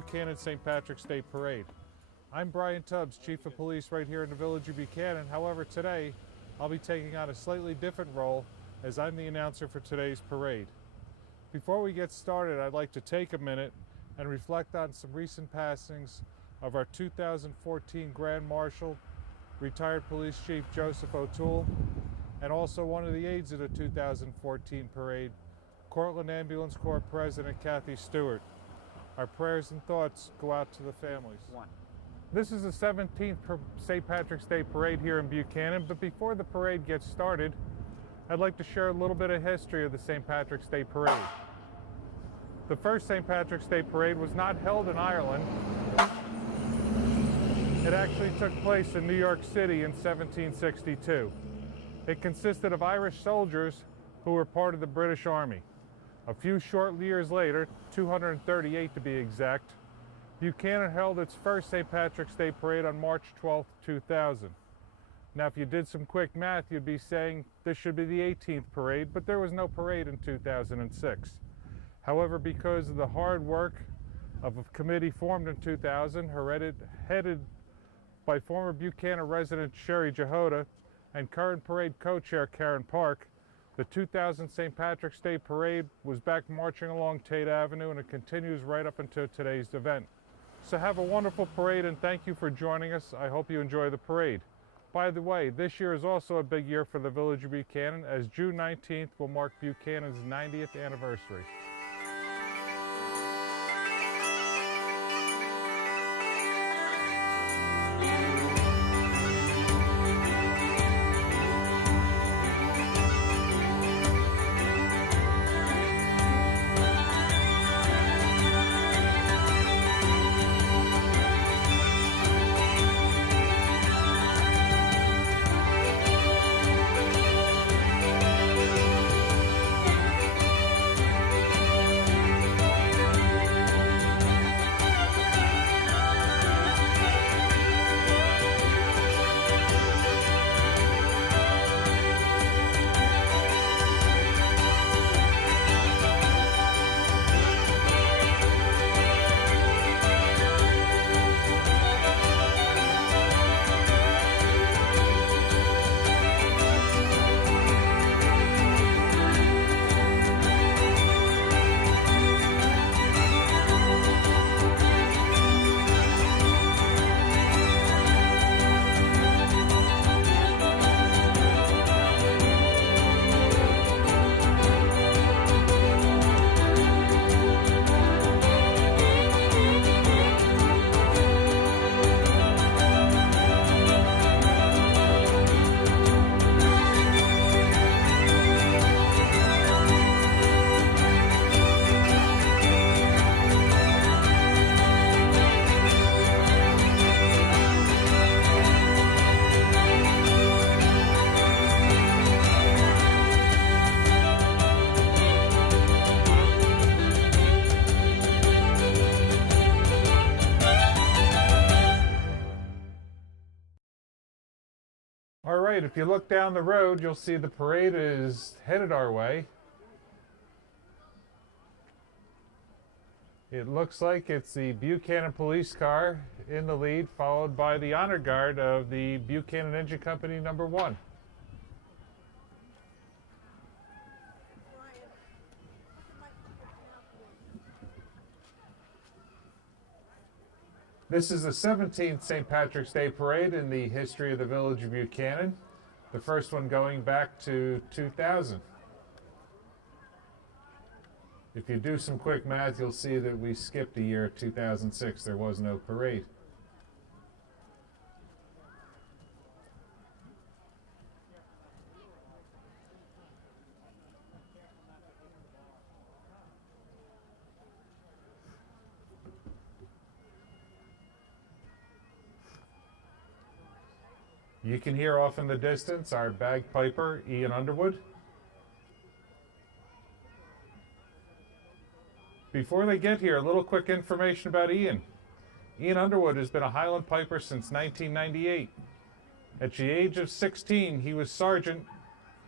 Buchanan St. Patrick's Day Parade. I'm Brian Tubbs, Chief of Police right here in the village of Buchanan. However, today I'll be taking on a slightly different role as I'm the announcer for today's parade. Before we get started, I'd like to take a minute and reflect on some recent passings of our 2014 Grand Marshal, retired Police Chief Joseph O'Toole, and also one of the aides of the 2014 parade, Cortland Ambulance Corps President Kathy Stewart. Our prayers and thoughts go out to the families. This is the 17th St. Patrick's Day Parade here in Buchanan, but before the parade gets started, I'd like to share a little bit of history of the St. Patrick's Day Parade. The first St. Patrick's Day Parade was not held in Ireland. It actually took place in New York City in 1762. It consisted of Irish soldiers who were part of the British Army. A few short years later, 238 to be exact, Buchanan held its first St. Patrick's Day Parade on March 12, 2000. Now, if you did some quick math, you'd be saying this should be the 18th parade, but there was no parade in 2006. However, because of the hard work of a committee formed in 2000, headed by former Buchanan resident Sherry Jehoda and current parade co-chair Karen Park, the 2000 St. Patrick's Day Parade was back marching along Tate Avenue, and it continues right up until today's event. So have a wonderful parade, and thank you for joining us. I hope you enjoy the parade. By the way, this year is also a big year for the village of Buchanan, as June 19th will mark Buchanan's 90th anniversary. All right, if you look down the road, you'll see the parade is headed our way. It looks like it's the Buchanan police car in the lead, followed by the honor guard of the Buchanan Engine Company number 1. This is the 17th St. Patrick's Day Parade in the history of the village of Buchanan, the first one going back to 2000. If you do some quick math, you'll see that we skipped a year, 2006. There was no parade. You can hear off in the distance our bagpiper, Ian Underwood. Before they get here, a little quick information about Ian. Ian Underwood has been a Highland Piper since 1998. At the age of 16, he was sergeant,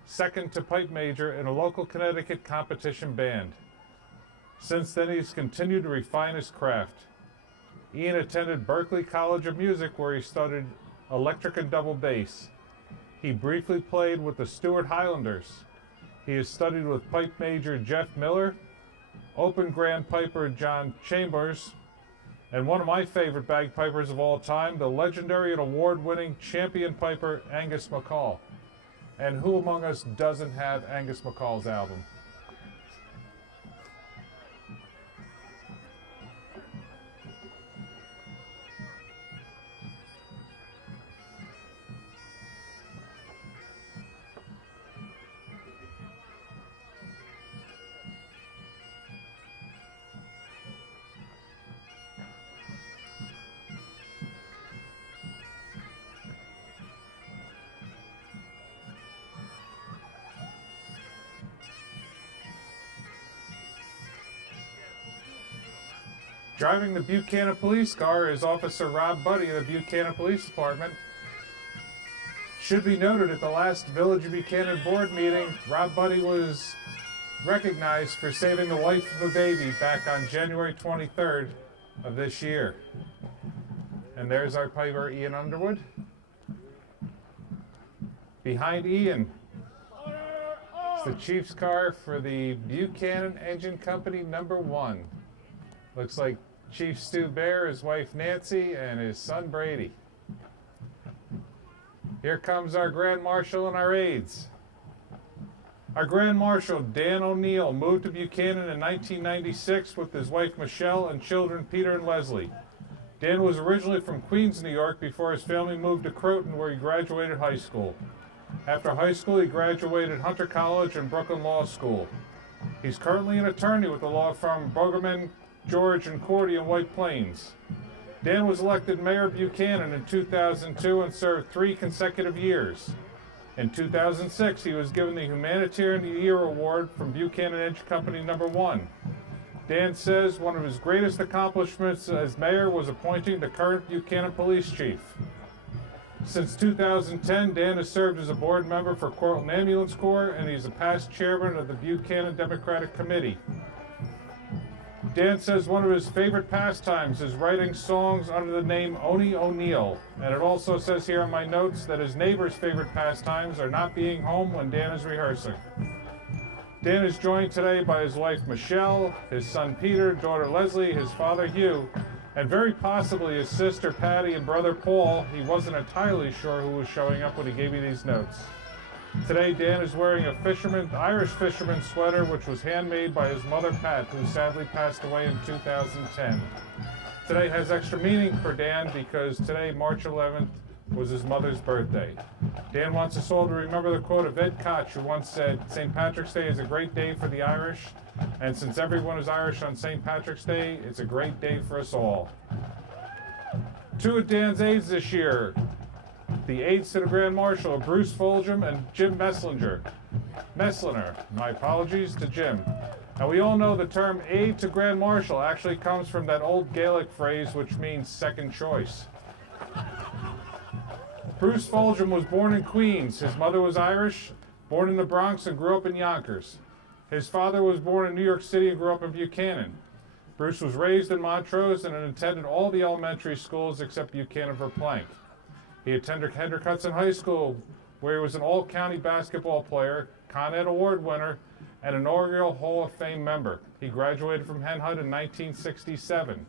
second to pipe major in a local Connecticut competition band. Since then, he's continued to refine his craft. Ian attended Berklee College of Music, where he studied electric and double bass. He briefly played with the Stewart Highlanders. He has studied with pipe major Jeff Miller, open grand piper John Chambers, and one of my favorite bagpipers of all time, the legendary and award-winning champion piper Angus McCall. And who among us doesn't have Angus McCall's album? Driving the Buchanan police car is Officer Rob Buddy of the Buchanan Police Department. Should be noted at the last Village of Buchanan board meeting, Rob Buddy was recognized for saving the life of a baby back on January 23rd of this year. And there's our piper, Ian Underwood. Behind Ian is the chief's car for the Buchanan Engine Company #1. Looks like Chief Stu Bear, his wife Nancy, and his son Brady. Here comes our Grand Marshal and our aides. Our Grand Marshal, Dan O'Neill, moved to Buchanan in 1996 with his wife Michelle and children Peter and Leslie. Dan was originally from Queens, New York, before his family moved to Croton, where he graduated high school. After high school, he graduated Hunter College and Brooklyn Law School. He's currently an attorney with the law firm Buchanan, George and Cordy in White Plains. Dan was elected mayor of Buchanan in 2002 and served 3 consecutive years. In 2006, he was given the Humanitarian of the Year Award from Buchanan Engine Company #1. Dan says one of his greatest accomplishments as mayor was appointing the current Buchanan police chief. Since 2010, Dan has served as a board member for Cortland Ambulance Corps, and he's a past chairman of the Buchanan Democratic Committee. Dan says one of his favorite pastimes is writing songs under the name Oni O'Neill, and it also says here in my notes that his neighbor's favorite pastimes are not being home when Dan is rehearsing. Dan is joined today by his wife Michelle, his son Peter, daughter Leslie, his father Hugh, and very possibly his sister Patty and brother Paul. He wasn't entirely sure who was showing up when he gave me these notes. Today, Dan is wearing a Irish fisherman sweater, which was handmade by his mother, Pat, who sadly passed away in 2010. Today has extra meaning for Dan because today, March 11th, was his mother's birthday. Dan wants us all to remember the quote of Ed Koch, who once said, "St. Patrick's Day is a great day for the Irish, and since everyone is Irish on St. Patrick's Day, it's a great day for us all." 2 of Dan's aides this year. The aides to the Grand Marshal are Bruce Fulgum and Jim Meslener. My apologies to Jim. And we all know the term aide to Grand Marshal actually comes from that old Gaelic phrase which means second choice. Bruce Fulgum was born in Queens. His mother was Irish, born in the Bronx and grew up in Yonkers. His father was born in New York City and grew up in Buchanan. Bruce was raised in Montrose and attended all the elementary schools except Buchanan Verplank. He attended Hendrick Hudson High School, where he was an all-county basketball player, Con Ed Award winner, and inaugural Hall of Fame member. He graduated from Hen Hud in 1967.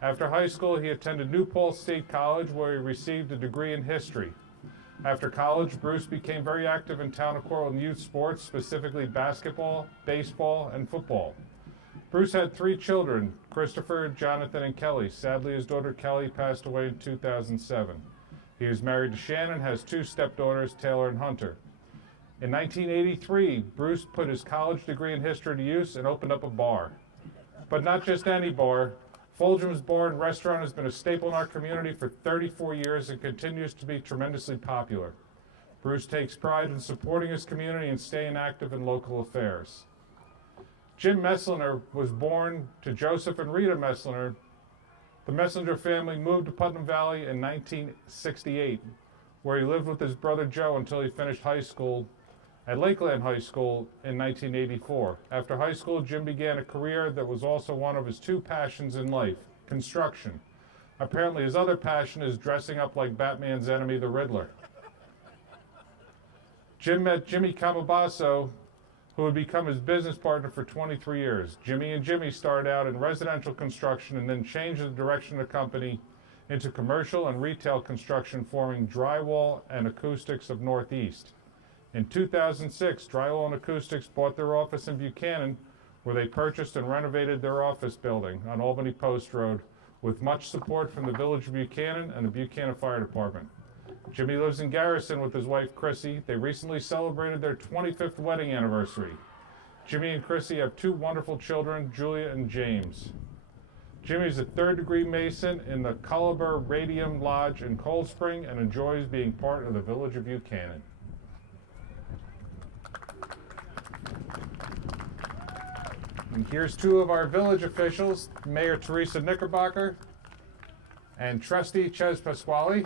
After high school, he attended New Paltz State College, where he received a degree in history. After college, Bruce became very active in town of Cortland youth sports, specifically basketball, baseball, and football. Bruce had 3 children, Christopher, Jonathan, and Kelly. Sadly, his daughter Kelly passed away in 2007. He is married to Shannon, has 2 stepdaughters, Taylor and Hunter. In 1983, Bruce put his college degree in history to use and opened up a bar. But not just any bar. Fulgum's Bar and Restaurant has been a staple in our community for 34 years and continues to be tremendously popular. Bruce takes pride in supporting his community and staying active in local affairs. Jim Meslener was born to Joseph and Rita Meslener. The Meslener family moved to Putnam Valley in 1968, where he lived with his brother Joe until he finished high school at Lakeland High School in 1984. After high school, Jim began a career that was also one of his 2 passions in life, construction. Apparently his other passion is dressing up like Batman's enemy, the Riddler. Jim met Jimmy Camabasso, who would become his business partner for 23 years. Jimmy and Jimmy started out in residential construction and then changed the direction of the company into commercial and retail construction, forming Drywall and Acoustics of Northeast. In 2006, Drywall and Acoustics bought their office in Buchanan, where they purchased and renovated their office building on Albany Post Road, with much support from the Village of Buchanan and the Buchanan Fire Department. Jimmy lives in Garrison with his wife, Chrissy. They recently celebrated their 25th wedding anniversary. Jimmy and Chrissy have two wonderful children, Julia and James. Jimmy is a third-degree Mason in the Culliber Radium Lodge in Cold Spring and enjoys being part of the Village of Buchanan. And here's two of our village officials, Mayor Teresa Knickerbocker and Trustee Ches Pasquale.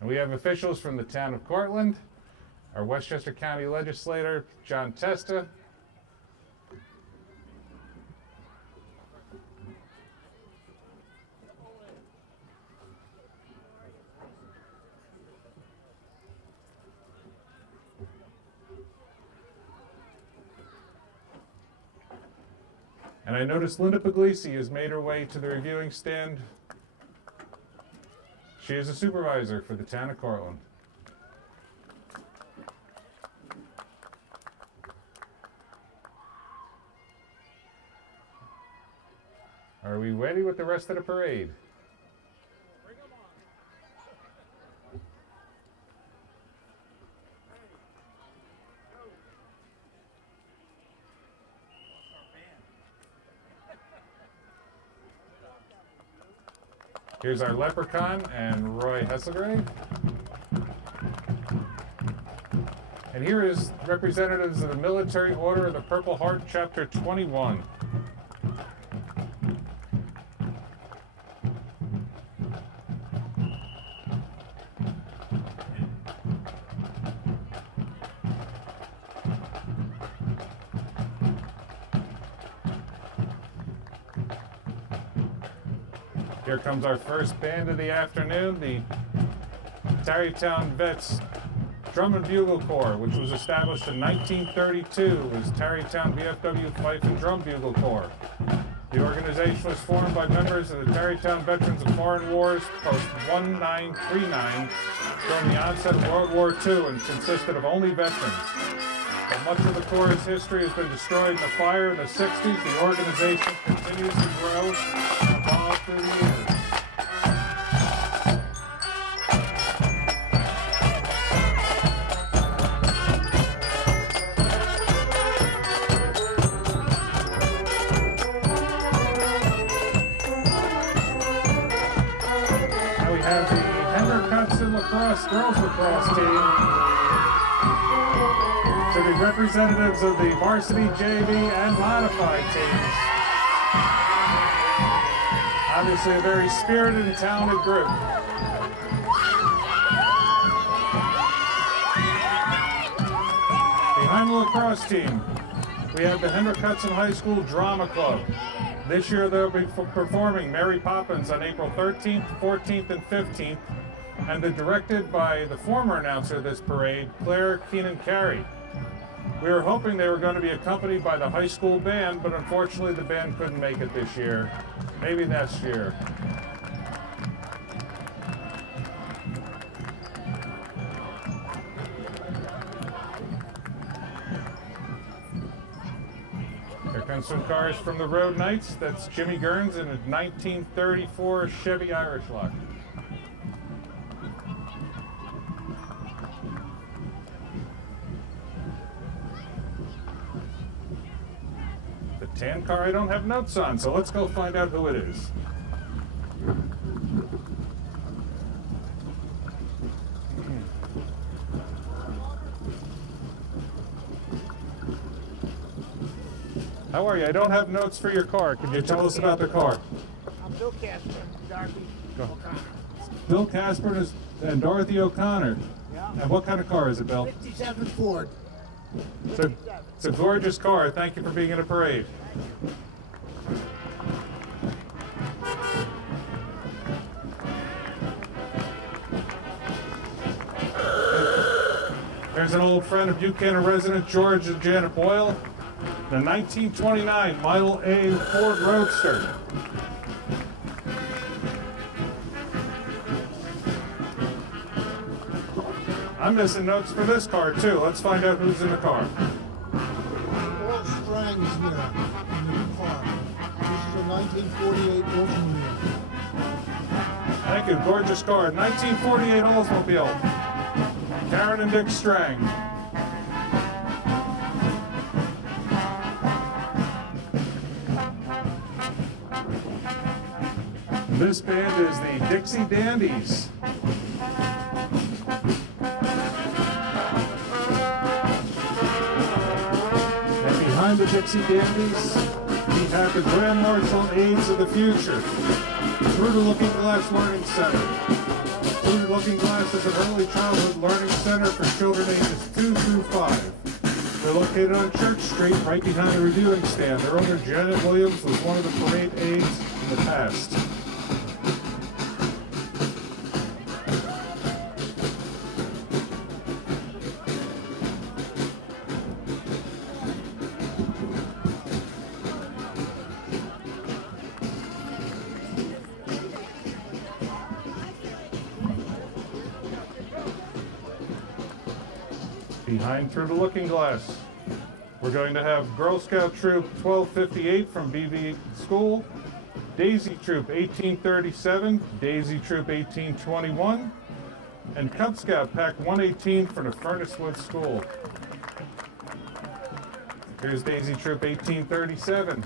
And we have officials from the town of Cortland, our Westchester County legislator, John Testa, and I noticed Linda Puglisi has made her way to the reviewing stand. She is a supervisor for the town of Cortland. Are we ready with the rest of the parade? Bring 'em on. Here's our leprechaun and Roy Hesselgrave. And here is representatives of the Military Order of the Purple Heart, Chapter 21. Here comes our first band of the afternoon, the Tarrytown Vets Drum and Bugle Corps, which was established in 1932 as Tarrytown VFW Fife and Drum Bugle Corps. The organization was formed by members of the Tarrytown Veterans of Foreign Wars, Post 1939, during the onset of World War II and consisted of only veterans. But much of the Corps' history has been destroyed in the fire in the 60s. The organization continues to grow and evolve through the years. Now we have the Hendrick Hudson girls lacrosse team. To the representatives of the varsity, JV, and modified teams. Obviously a very spirited and talented group. Behind the lacrosse team, we have the Hendrick Hudson High School Drama Club. This year they'll be performing Mary Poppins on April 13th, 14th, and 15th, and they're directed by the former announcer of this parade, Claire Keenan-Carey. We were hoping they were going to be accompanied by the high school band, but unfortunately the band couldn't make it this year. Maybe next year. Here comes some cars from the Road Knights. That's Jimmy Gerns in a 1934 Chevy Irish Lock. Tan car I don't have notes on, so let's go find out who it is. How are you? I don't have notes for your car. Could you tell us about the car? I'm Bill Casper, Dorothy O'Connor. Bill Casper and Dorothy O'Connor. Yeah. And what kind of car is it, Bill? 57 Ford. It's a gorgeous car. Thank you for being in a parade. There's an old friend of Buchanan resident, George and Janet Boyle. The 1929 Model A Ford Roadster. I'm missing notes for this car too. Let's find out who's in the car. All Strang's here in the car. This is a 1948 Oldsmobile. Thank you, gorgeous car. 1948 Oldsmobile. Karen and Dick Strang. This band is the Dixie Dandies. And behind the Dixie Dandies, we have the Grand Marshal Aids of the Future. Through the Looking Glass Learning Center. Through the Looking Glass is an early childhood learning center for children ages 2 through 5. They're located on Church Street, right behind the reviewing stand. Their owner, Janet Williams, was one of the parade aides in the past. Behind Through the Looking Glass, we're going to have Girl Scout Troop 1258 from BB School, Daisy Troop 1837, Daisy Troop 1821, and Cub Scout Pack 118 from the Furnace Wood School. Here's Daisy Troop 1837.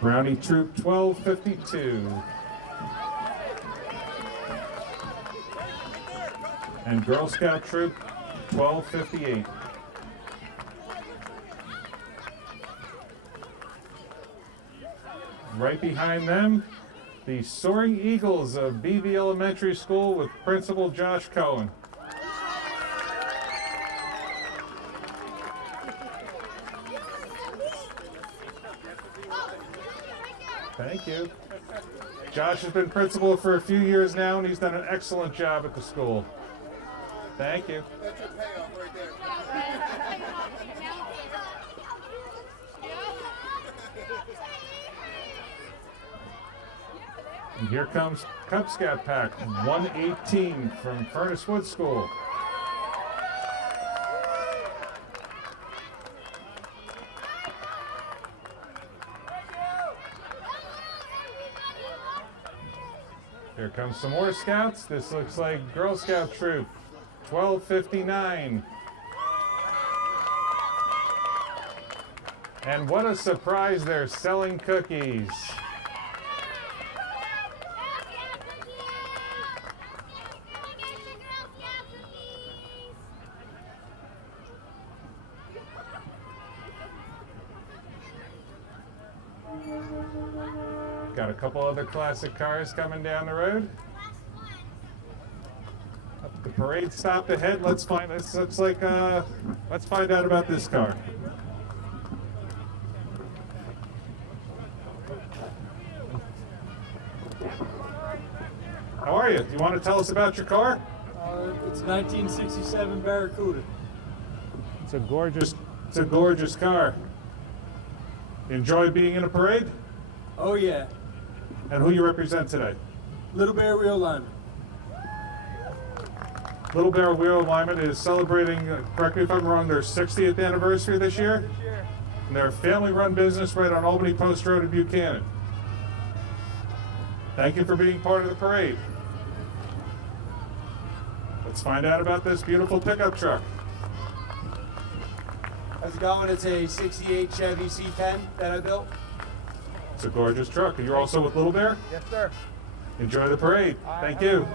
Brownie Troop 1252. And Girl Scout Troop 1258. Right behind them, the Soaring Eagles of BB Elementary School with Principal Josh Cohen. Thank you. Josh has been principal for a few years now, and he's done an excellent job at the school. Thank you. That's your payoff right there. And here comes Cub Scout Pack 118 from Furnace Wood School. Here comes some more Scouts. This looks like Girl Scout Troop 1259. And what a surprise, they're selling cookies. Got a couple other classic cars coming down the road. The parade stopped ahead. Let's find. This looks like. Let's find out about this car. How are you? Do you want to tell us about your car? It's a 1967 Barracuda. It's a gorgeous car. Enjoy being in a parade? Oh yeah, And who you represent today? Little Bear Real Lineman. Little Bear Wheel Alignment is celebrating, correct me if I'm wrong, their 60th anniversary this year? And they're a family-run business right on Albany Post Road in Buchanan. Thank you for being part of the parade. Let's find out about this beautiful pickup truck. How's it going? It's a 68 Chevy C10 that I built. It's a gorgeous truck. And you're also with Little Bear? Yes, sir. Enjoy the parade. Thank you.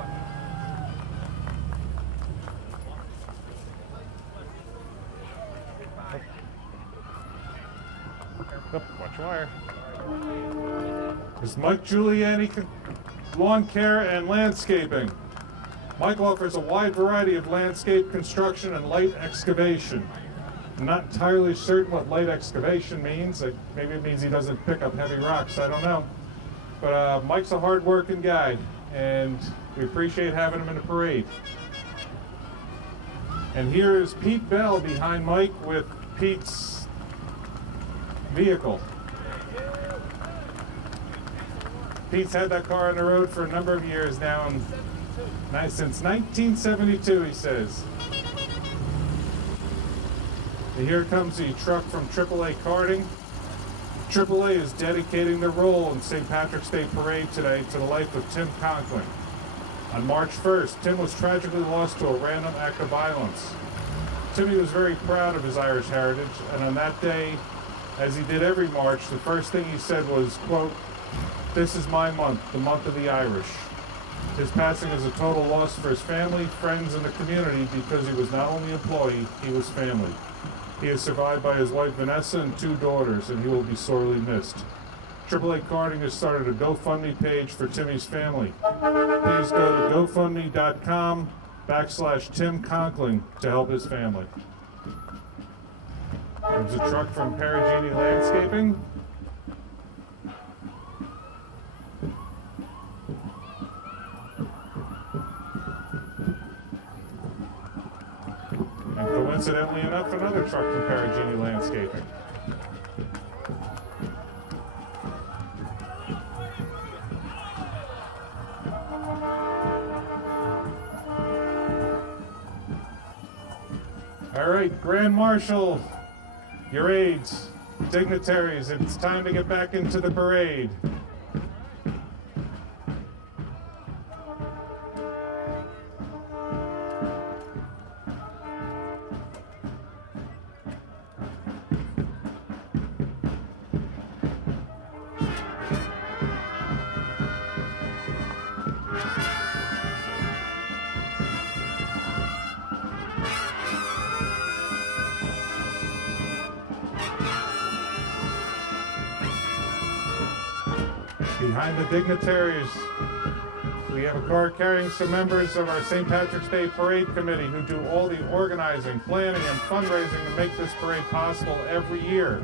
wire. There's Mike Giuliani, Lawn Care and Landscaping. Mike offers a wide variety of landscape construction and light excavation. I'm not entirely certain what light excavation means. Maybe it means he doesn't pick up heavy rocks, I don't know. But Mike's a hard-working guy, and we appreciate having him in the parade. And here is Pete Bell behind Mike with Pete's vehicle. Pete's had that car on the road for a number of years now, and since 1972, he says. And here comes the truck from AAA Karting. AAA is dedicating their role in St. Patrick's Day Parade today to the life of Tim Conklin. On March 1st, Tim was tragically lost to a random act of violence. Timmy was very proud of his Irish heritage, and on that day, as he did every March, the first thing he said was, quote, "This is my month, the month of the Irish." His passing is a total loss for his family, friends, and the community because he was not only employee, he was family. He is survived by his wife Vanessa and 2 daughters, and he will be sorely missed. AAA Karting has started a GoFundMe page for Timmy's family. Please go to gofundme.com/Tim Conklin to help his family. There's a truck from Perugini Landscaping. And coincidentally enough, another truck from Perugini Landscaping. All right, Grand Marshal, your aides, dignitaries, it's time to get back into the parade. Behind the dignitaries, we have a car carrying some members of our St. Patrick's Day Parade Committee who do all the organizing, planning, and fundraising to make this parade possible every year.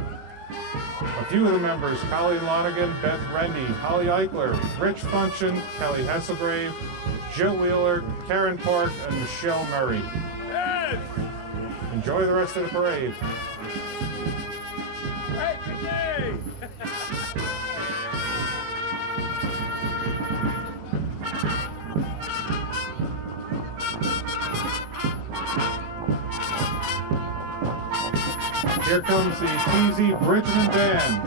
A few of the members, Colleen Lonigan, Beth Rendy, Holly Eichler, Rich Function, Kelly Hesselgrave, Jill Wheeler, Karen Park, and Michelle Murray. Ed! Enjoy the rest of the parade. Hey, good day! Here comes the TZ Bridgman Band.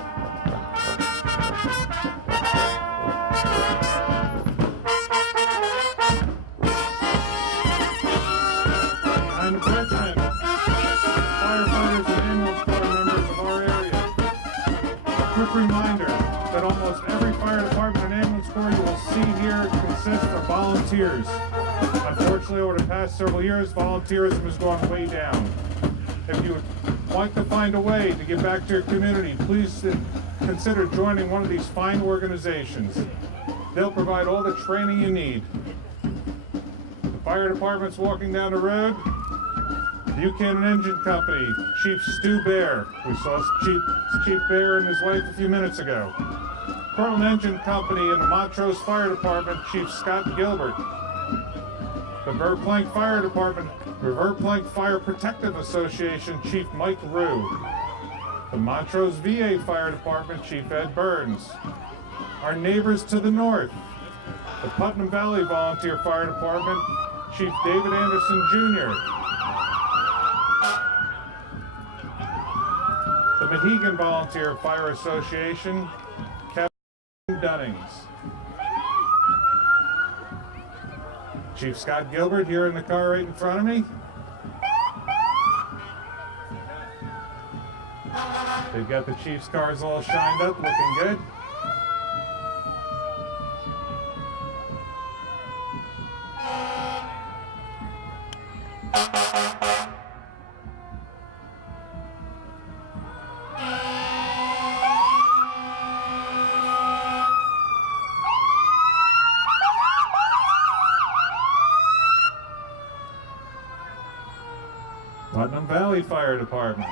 Behind the Bridgman, firefighters and ambulance corps members of our area. A quick reminder that almost every fire department and ambulance corps you will see here consists of volunteers. Unfortunately, over the past several years, volunteerism has gone way down. If you would like to find a way to give back to your community, please consider joining one of these fine organizations. They'll provide all the training you need. The fire department's walking down the road. Buchanan Engine Company, Chief Stu Bear. We saw Chief Bear and his wife a few minutes ago. Cortland Engine Company and the Montrose Fire Department, Chief Scott Gilbert. The Verplank Fire Department, the Verplank Fire Protective Association, Chief Mike Rue. The Montrose VA Fire Department, Chief Ed Burns. Our neighbors to the north, the Putnam Valley Volunteer Fire Department, Chief David Anderson Jr. The Mohegan Volunteer Fire Association, Kevin Dunnings. Chief Scott Gilbert here in the car right in front of me. They've got the Chief's cars all shined up, looking good. Valley Fire Department.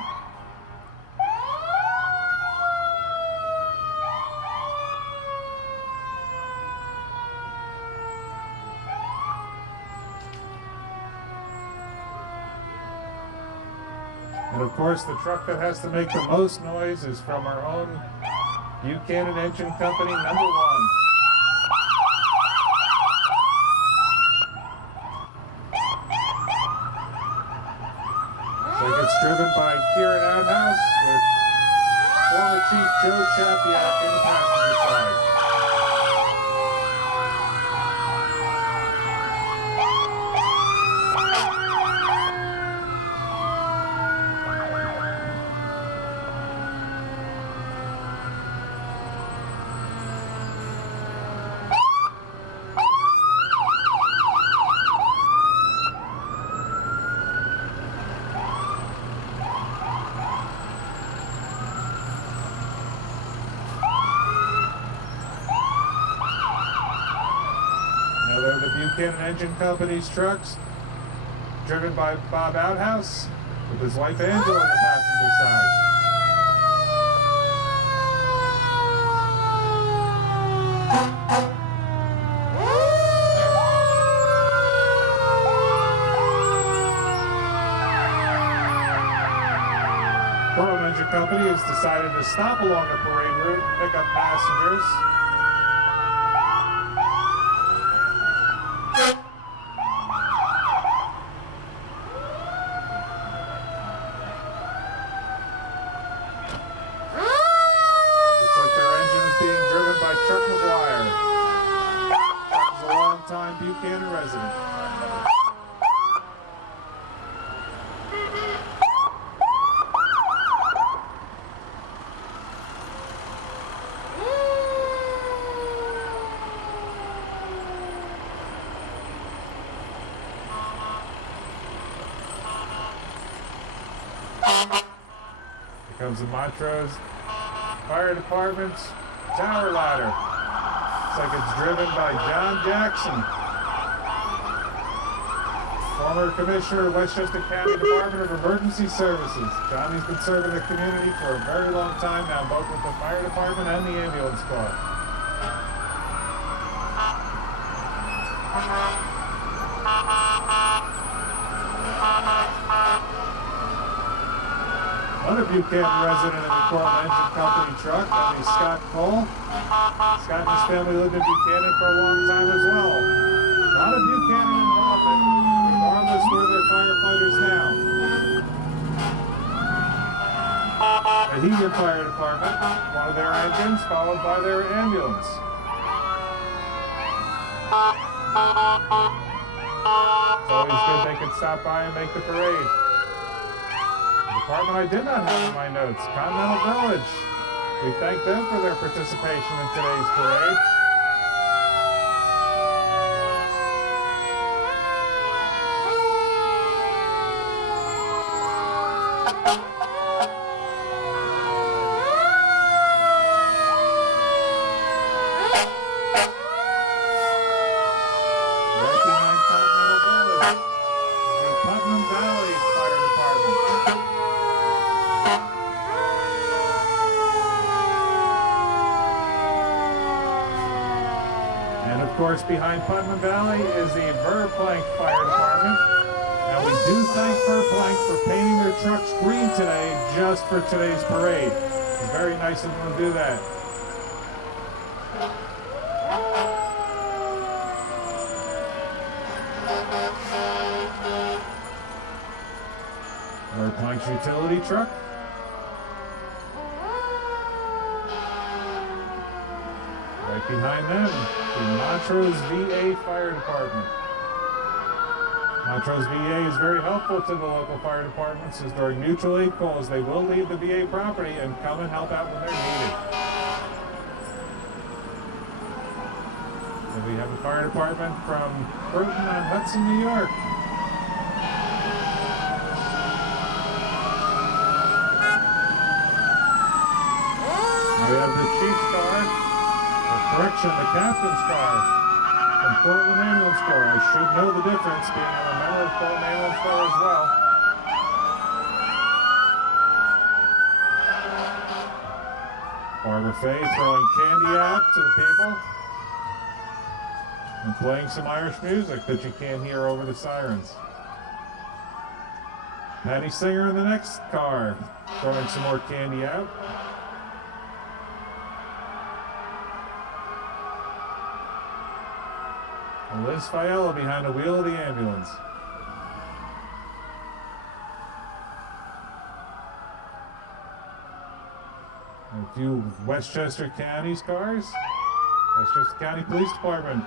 And of course, the truck that has to make the most noise is from our own Buchanan Engine Company, number 1. So it's driven by Kieran Outhouse with former Chief Joe Chapiak in the passenger side. They're the Buchanan Engine Company's trucks, driven by Bob Outhouse, with his wife Angela on the passenger side. Fulgum Engine Company has decided to stop along the parade route and pick up passengers. Buchanan resident. Here comes the Montrose Fire Department's tower ladder. Looks like it's driven by John Jackson, former Commissioner of Westchester County Department of Emergency Services. Johnny's been serving the community for a very long time now, both with the fire department and the ambulance corps. Another Buchanan resident in the Fulgum Engine Company truck, that is Scott Cole. Scott and his family lived in Buchanan for a long time as well. A lot of Buchanan involvement, regardless where they're firefighters now. The Hegan Fire Department, one of their engines, followed by their ambulance. It's always good they could stop by and make the parade. Department I did not have in my notes, Continental Village. We thank them for their participation in today's parade. Right behind Continental Village is the Putnam Valley Fire Department. And of course, behind Putnam Valley is the Verplank Fire Department. And we do thank Verplank for painting their trucks green today, just for today's parade. It's very nice of them to do that. Verplank's utility truck. Right behind them, the Montrose VA Fire Department. Montrose VA is very helpful to the local fire departments, as during mutual aid calls, they will leave the VA property and come and help out when they're needed. And we have a fire department from Burton on Hudson, New York. Now we have the chief's car, or correction, the captain's car. From Fulgum Ambulance Corps. I should know the difference, being I'm a member of Fulgum Ambulance Corps as well. Barbara Faye throwing candy out to the people and playing some Irish music that you can't hear over the sirens. Patty Singer in the next car throwing some more candy out. And Liz Fiella behind the wheel of the ambulance. A few Westchester County's cars. Westchester County Police Department,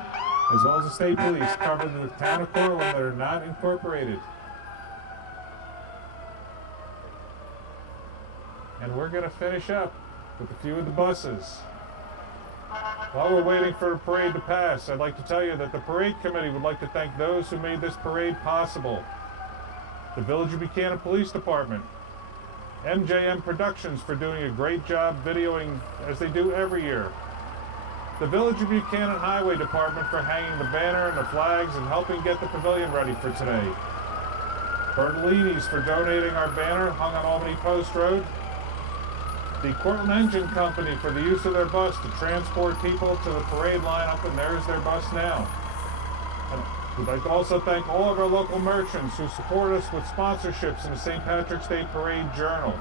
as well as the state police, covered the town of Cortland that are not incorporated. And we're going to finish up with a few of the buses. While we're waiting for the parade to pass, I'd like to tell you that the parade committee would like to thank those who made this parade possible. The Village of Buchanan Police Department, MJM Productions for doing a great job videoing as they do every year. The Village of Buchanan Highway Department for hanging the banner and the flags and helping get the pavilion ready for today. Bertolini's for donating our banner hung on Albany Post Road. The Cortland Engine Company for the use of their bus to transport people to the parade lineup, and there's their bus now. And we'd like to also thank all of our local merchants who support us with sponsorships in the St. Patrick's Day Parade Journal.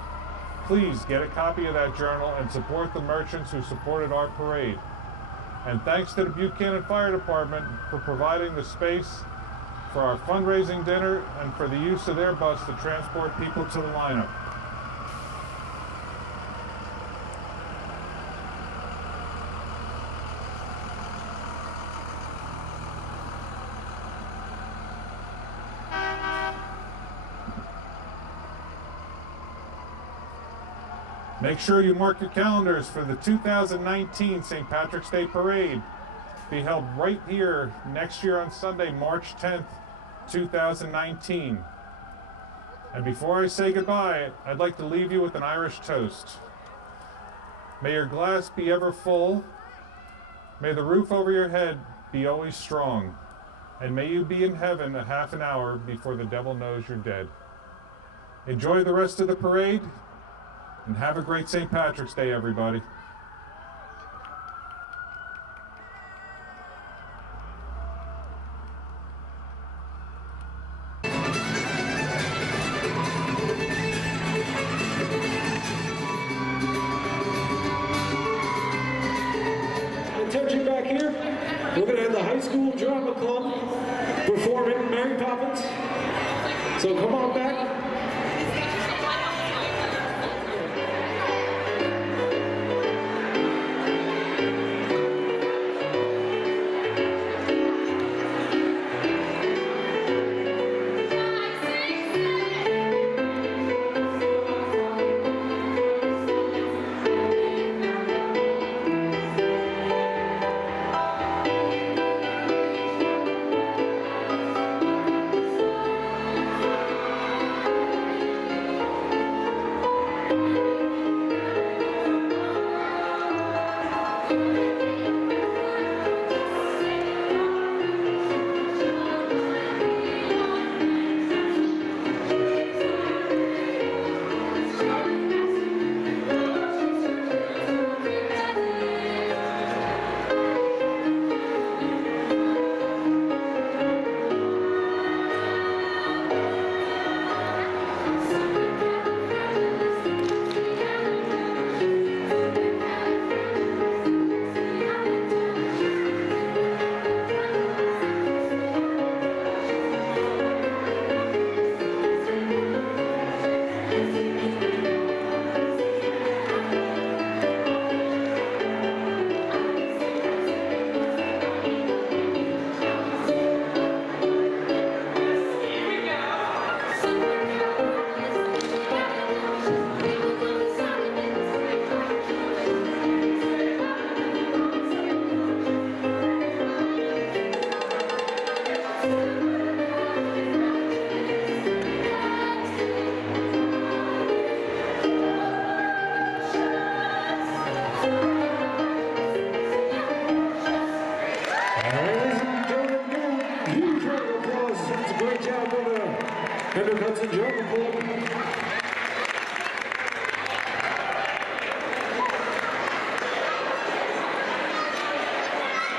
Please get a copy of that journal and support the merchants who supported our parade. And thanks to the Buchanan Fire Department for providing the space for our fundraising dinner and for the use of their bus to transport people to the lineup. Make sure you mark your calendars for the 2019 St. Patrick's Day Parade. Be held right here next year on Sunday, March 10th, 2019. And before I say goodbye, I'd like to leave you with an Irish toast. May your glass be ever full. May the roof over your head be always strong. And may you be in heaven a half an hour before the devil knows you're dead. Enjoy the rest of the parade. And have a great St. Patrick's Day, everybody. Attention back here. We're going to have the high school drama club performing Mary Poppins. So come on back.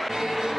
Thank you.